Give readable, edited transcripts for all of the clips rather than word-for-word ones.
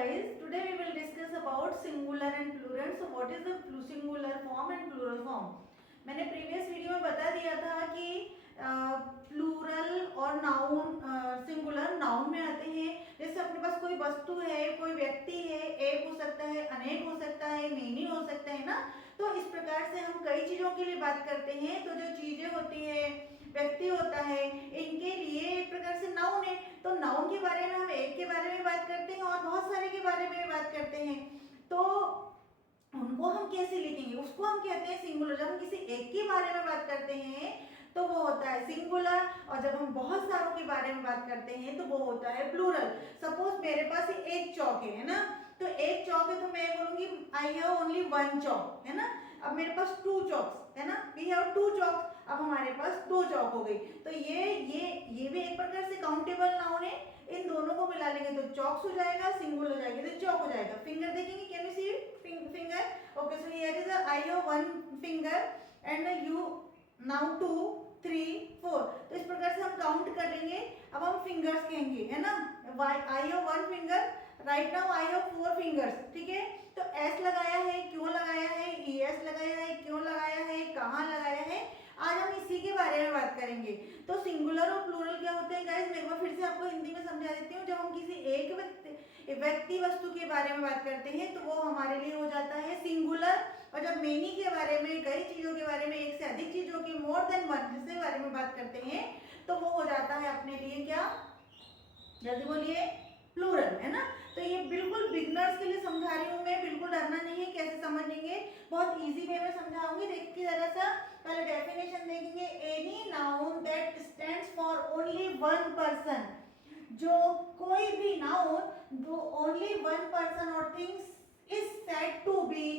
guys, today we will discuss about singular and plural. So what is the singular form and plural form? मैंने previous video में बता दिया था कि plural और नाउन सिंगुलर नाउन में आते हैं। जैसे अपने पास कोई वस्तु है, कोई व्यक्ति है, एक हो सकता है, अनेक हो सकता है, मेनी हो सकता है ना। तो इस प्रकार से हम कई चीजों के लिए बात करते हैं। तो जो चीजें होती है, व्यक्ति होता है, इनके लिए एक प्रकार से नाउन है। तो नाउन के बारे में हम एक के बारे में बात करते हैं और बहुत सारे के बारे में बात करते हैं। तो उनको हम कैसे लिखेंगे, उसको हम कहते हैं सिंगुलर। जब हम किसी एक के बारे में बात करते हैं तो वो होता है सिंगुलर, और जब हम बहुत सारों के बारे में बात करते हैं तो वो होता है प्लूरल। सपोज मेरे पास एक चौक है ना, तो एक चौक है तो मैं बोलूंगी आई हैव ओनली वन चौक, है ना। अब मेरे पास टू चौक्स है ना, वी हैव टू चौक्स। अब हमारे पास दो चौक हो गई। तो ये भी एक प्रकार से काउंटेबल नाउन है। इन दोनों को मिला लेंगे तो चौक्स हो जाएगा, सिंगुलर हो जाएगा तो चौक हो जाएगा। फिंगर देखेंगे, can you see finger? Okay, so here is I have one finger and you now 2 3 4। तो इस प्रकार से हम काउंट कर लेंगे। अब हम फिंगर्स कहेंगे, है ना। आई have one finger, right now I have 4 fingers, ठीक है। तो एस लगाया है, क्यों लगाया है, एस लगाया है, क्यों लगाया है, कहाँ लगाया है, आज हम इसी के बारे में बात करेंगे। तो सिंगुलर और प्लूरल क्या होते हैं गाइस, मैं एक बार फिर से आपको हिंदी में समझा देती हूँ। जब हम किसी एक व्यक्ति वस्तु के बारे में बात करते हैं तो वो हमारे लिए हो जाता है सिंगुलर। और जब मेनी के बारे में, कई चीजों के बारे में, एक से अधिक चीजों के, मोर देन वन, जिसके बारे में बात करते हैं तो वो हो जाता है अपने लिए क्या, जल्दी बोलिए, प्लूरल, है ना। तो ये बिल्कुल बिगनर्स के लिए समझा रही हूँ मैं, बिल्कुल डरना नहीं है। कैसे समझेंगे, बहुत इजी वे में समझाऊंगी। देखिए जरा सा, पहले डेफिनेशन देखेंगे। Any noun that stands for only one person, जो कोई भी नाउन जो ओनली वन पर्सन और things is said to be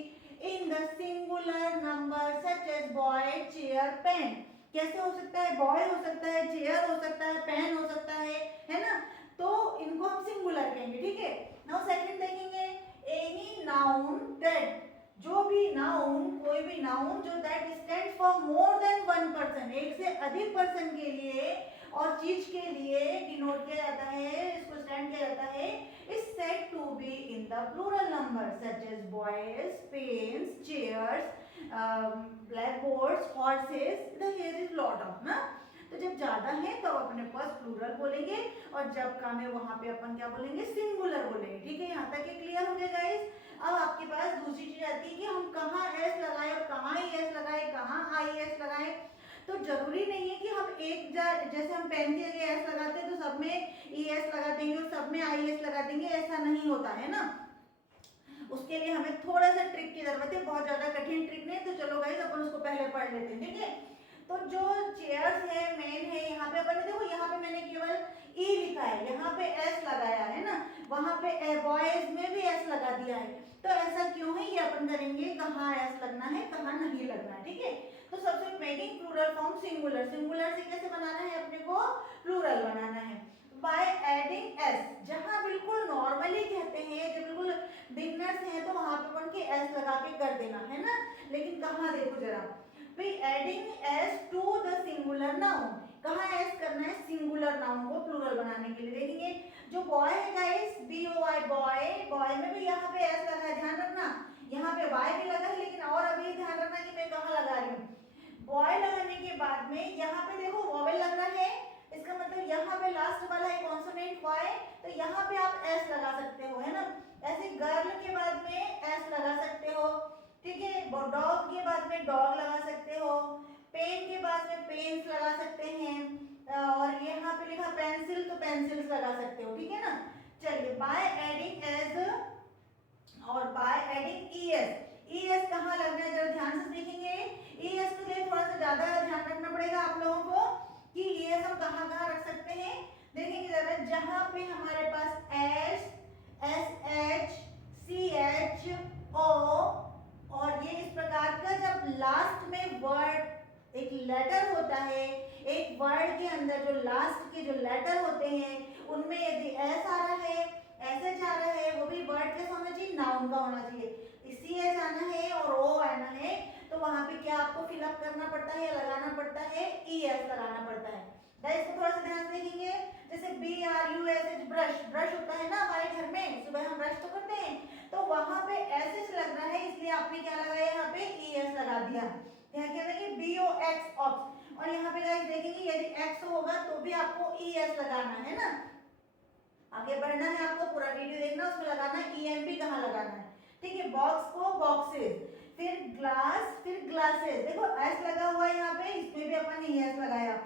in the singular number such as boy, chair, pen. कैसे हो सकता है, बॉय हो सकता है, चेयर हो सकता है, पेन हो सकता है ना। तो इनको हम सिंगुलर कहेंगे, ठीक है। नाउ सेकंड देखेंगे, एनी नाउन दैट, जो भी नाउन, कोई भी नाउन जो that stands for more than one person, एक से अधिक पर्सन के लिए और चीज के लिए डिनोट किया जाता है, इसको स्टैंड किया जाता है, is said to be in the plural number such as boys, pens, chairs, black boards, horses. Here is lot of ना। तो जब ज्यादा है तो अपने पास प्लूरल बोलेंगे, और जब कम है वहां पे अपन क्या बोलेंगे, सिंगुलर बोलेंगे, ठीक है। यहाँ तक क्लियर हो गया गाइस। अब आपके पास दूसरी चीज आती है कि हम कहाँ एस लगाए और कहाँ ई एस लगाए, कहाँ आई एस लगाए। तो जरूरी नहीं है कि हम एक जैसे हम पेन के जगह एस लगाते हैं तो सब में ई एस लगा देंगे और सब में आई एस लगा देंगे, ऐसा नहीं होता है ना। उसके लिए हमें थोड़ा सा ट्रिक की जरूरत है, बहुत ज्यादा कठिन ट्रिक नहीं। तो चलो गाइस अपन उसको पहले पढ़ लेते हैं, ठीक है। तो जो चेयर्स है, मेन है, यहाँ पे अपन देखो, यहाँ पे मैंने केवल ई लिखा है, यहाँ पे एस लगाया है ना, वहां पे बॉयज में भी एस लगा दिया है। तो ऐसा क्यों है, ये अपन करेंगे कहाँ एस लगना है, कहाँ नहीं लगना है, ठीक है। तो सबसे making plural form singular, singular से कैसे बनाना है, अपने को प्लूरल बनाना है बाय एडिंग एस। जहां बिल्कुल नॉर्मली कहते हैं, जो बिल्कुल बिगनर्स हैं, तो वहां पे अपन के एस लगा के कर देना है ना। लेकिन कहाँ देखो जरा, adding S to the singular noun, कहाँ एस करना है, सिंगुलर नाउन को प्लूरल बनाने के लिए। देखेंगे जो बॉय है guys, B O Y, boy, boy में भी यहाँ पे एस लगा है, ध्यान रखना। यहाँ पे वाई भी लगा है, लेकिन और अभी ध्यान रखना कि मैं कहाँ लगा रही हूँ। बॉय लगाने के बाद में यहाँ पे देखो वॉवेल लग रहा है, इसका मतलब यहाँ पे लास्ट वाला है कॉन्सोनेंट वाई, तो यहाँ पे आप एस लगा सकते हो, है ना। ऐसे गर्ल के बाद में एस लगा सकते हो, ठीक है। डॉग के बाद में डॉग लगा सकते हो, पेन के बाद में पेन्स लगा सकते हैं, और यहाँ पे लिखा पेंसिल तो पेंसिल्स लगा सकते हो, ठीक है ना। चलिए, बाय एडिंग एज और by adding E S. E S कहाँ लगना है, जरा ध्यान से देखेंगे। ई एस के लिए थोड़ा सा ज्यादा ध्यान रखना पड़ेगा आप लोगों को कि ई एस हम कहाँ रख सकते हैं। देखेंगे जरा, जहां पे हमारे पास S, S H, C H, O और ये इस प्रकार का जब लास्ट में वर्ड एक लेटर होता है, एक वर्ड के अंदर जो लास्ट के जो लेटर होते हैं उनमें यदि एस आ रहा है, एस एच आ रहा है, वो भी वर्ड कैसा होना चाहिए, नाउन का होना चाहिए। सी एच आना है और ओ आना है, तो वहां पे क्या आपको फिलअप करना पड़ता है या लगाना पड़ता है, ई एस लगाना पड़ता है। इसको थोड़ा सा ध्यान से देखेंगे। जैसे B R U S H, brush, brush होता है ना हमारे घर में, सुबह हम ब्रश तो और यहाँ पे गाइस देखेंगे यदि एक्स होगा तो भी आपको ई एस लगाना है ना, आगे बढ़ना है आपको, पूरा वीडियो देखना, उसमें लगाना ई एम पी कहाँ लगाना है, ठीक है। बॉक्स को बॉक्सेस, फिर ग्लास, फिर ग्लासेस, देखो एस लगा हुआ है यहाँ पे, इसमें भी अपन ने एस लगाया।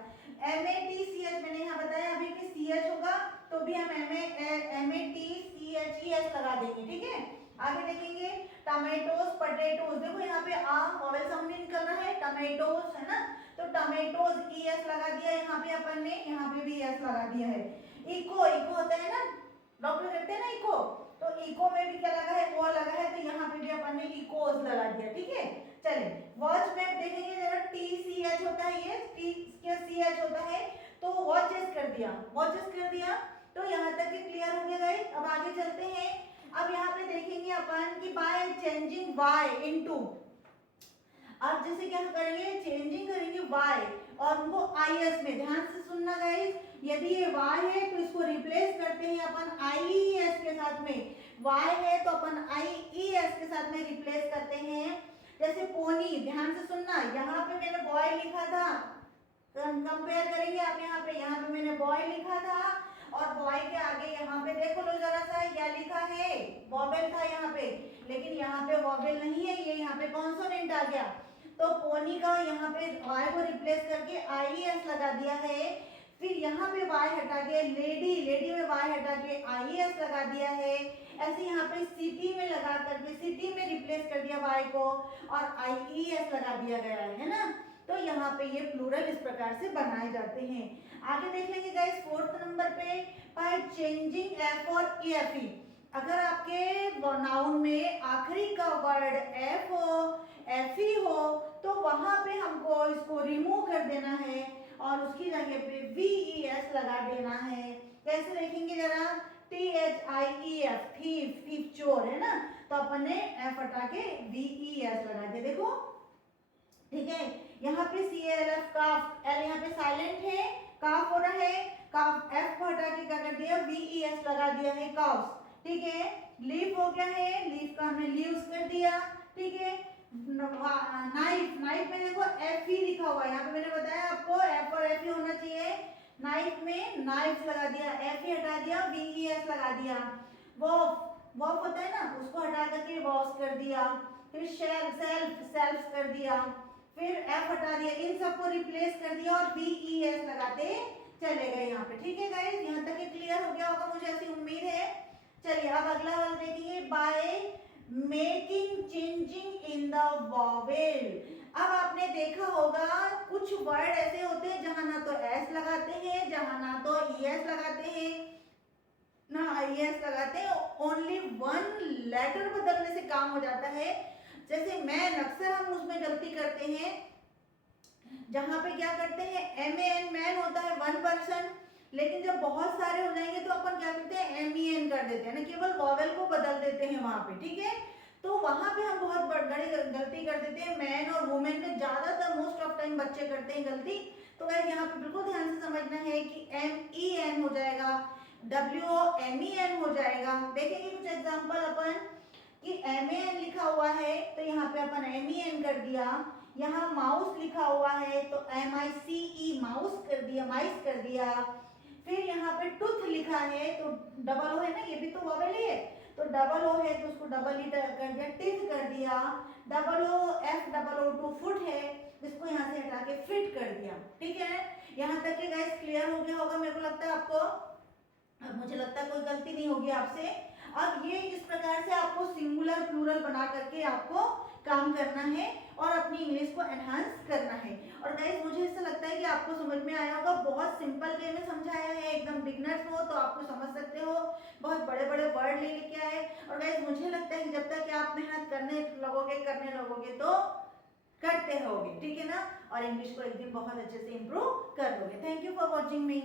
M A T C H मैंने यहाँ बताया अभी कि सी एच होगा तो भी हम M A T C H E S लगा देंगे, ठीक है। आगे देखेंगे टमेटोज, पटेटोज, देखो यहाँ पे आ वॉवेल साउंड नहीं निकल रहा है, टमेटोज है ना, तो टमेटोज ई एस लगा दिया यहाँ पे अपन ने, यहाँ पे भी एस लगा दिया है। इको, इको होता है ना, डॉक्टर कहते हैं ना इको, तो इको में भी क्या लगा है, ओ लगा है, तो यहाँ पे भी अपन ने इकोज लगा दिया, ठीक है। चलिए वॉच मैप देखेंगे जरा, टी सी एच होता है, ये टी सी एच होता है, तो वॉचेस कर दिया, वॉचेस कर दिया, तो यहाँ तक के क्लियर हो गया गाइस। अब आगे चलते हैं, अब यहाँ पे देखेंगे अपन कि बाय चेंजिंग y इनटू, अब जैसे क्या करेंगे, चेंजिंग करेंगे y और उनको is में, ध्यान से सुनना गाइस, यदि ये y है तो इसको रिप्लेस करते हैं अपन ies के साथ में, y है तो अपन ies के साथ में रिप्लेस करते हैं। जैसे पोनी, ध्यान से सुनना, यहाँ पे मैंने बॉय लिखा था, कंपेयर करेंगे आप, यहाँ पे मैंने बॉय लिखा था और बॉय के आगे यहाँ पे देखो लो जरा सा क्या लिखा है, वॉवेल था यहाँ पे, लेकिन यहाँ पे वॉवेल नहीं है, ये यहाँ पे कॉन्सोनेंट आ गया, तो पोनी का यहाँ पे y को रिप्लेस करके ies लगा दिया है। फिर यहाँ पे y हटा के लेडी, लेडी में y हटा के ies लगा दिया है। ऐसे यहाँ पे सिटी में लगा करके सिटी में रिप्लेस कर दिया y को और ies लगा दिया गया है ना, तो यहाँ पे ये प्लूरल इस प्रकार से बनाए जाते हैं। आगे देख लेंगे गाइस, फोर्थ नंबर पे, बाय चेंजिंग एफ और एफ ई, अगर आपके नाउन में आखिरी का वर्ड एफ हो, एफ ई हो, तो वहां पे हमको इसको रिमूव कर देना है और उसकी जगह पे वी ई एस लगा देना है। कैसे देखेंगे जरा, T H I E F, thief, thief चोर है ना, तो अपन ने एफ हटा के वी ई एस लगा दिया, देखो ठीक है। यहाँ पे सी एल एफ काफ, एल यहाँ पे साइलेंट है, काफ हो रहा है, काफ, एफ को हटा के क्या कर दिया, वी ई एस लगा दिया है, काफ्स, ठीक है। लीफ हो गया है, लीफ का हमने लीव्स कर दिया, ठीक है। नाइफ, नाइफ में देखो एफ ई लिखा हुआ है, यहाँ पे मैंने बताया आपको एफ और एफ ई होना चाहिए, नाइफ में नाइफ लगा दिया, एफ ई हटा दिया, वी ई एस लगा दिया। वॉफ, वॉफ होता है ना, उसको हटा करके वॉश कर दिया, फिर सेल्फ, सेल्फ कर दिया, फिर एफ हटा दिया, इन सबको रिप्लेस कर दिया और वी ई एस लगाते चले गए यहाँ पे, ठीक है गाइस। यहाँ तक क्लियर हो गया होगा, मुझे ऐसी उम्मीद है। चलिए अब अगला वाला देखेंगे, by making changing in the vowel. अब आपने देखा होगा कुछ वर्ड ऐसे होते हैं जहां ना तो एस लगाते हैं, जहां ना तो ई एस लगाते हैं, ना आई एस लगाते हैं, ओनली वन लेटर बदलने से काम हो जाता है। जैसे मैन, अक्सर हम उसमें गलती करते हैं, जहां पे क्या करते हैं, एम ए एन मैन होता है वन पर्सन, लेकिन जब बहुत सारे हो जाएंगे तो अपन क्या करते हैं, एम ई एन कर देते हैं ना, केवल वॉवेल को बदल देते हैं वहां पे, ठीक है। तो वहां पे हम बहुत बड़ी गलती कर देते हैं, मैन और वुमेन में ज्यादातर मोस्ट ऑफ टाइम बच्चे करते हैं गलती। तो गाइस यहाँ पे बिल्कुल ध्यान से समझना है कि एम ई एन हो जाएगा, W O M E N हो जाएगा। देखेंगे कुछ एग्जाम्पल अपन कि एम ए एन लिखा हुआ है तो यहाँ पे अपन एम ई एन कर दिया, यहाँ माउस लिखा हुआ है तो एम आई सी ई माउस कर दिया, माइस कर दिया। फिर यहाँ पे टूथ लिखा है तो डबल ओ है ना, ये भी तो वॉवेल ही है, तो डबल ओ है तो उसको डबल ई कर दिया, टिथ कर दिया। Double O F double O two, foot है, इसको यहाँ से हटा के फिट कर दिया, ठीक है। यहाँ तक के गाइस क्लियर हो गया होगा, मेरे को लगता है आपको, अब मुझे लगता है कोई गलती नहीं होगी आपसे। अब ये इस प्रकार से आपको सिंगुलर प्लूरल बना करके आपको काम करना है और अपनी इंग्लिश को एनहांस करना है। और गाइस मुझे ऐसा लगता है कि आपको समझ में आया होगा, बहुत सिंपल वे में समझाया है, एकदम बिगनर्स हो तो आपको समझ सकते हो, बहुत बड़े बड़े वर्ड ले लेके आए। और गाइस मुझे लगता है कि जब तक आप मेहनत करने लगोगे तो करते रहोगे, ठीक है ना, और इंग्लिश को एक दिन बहुत अच्छे से इम्प्रूव कर लोगे। Thank you for watching me.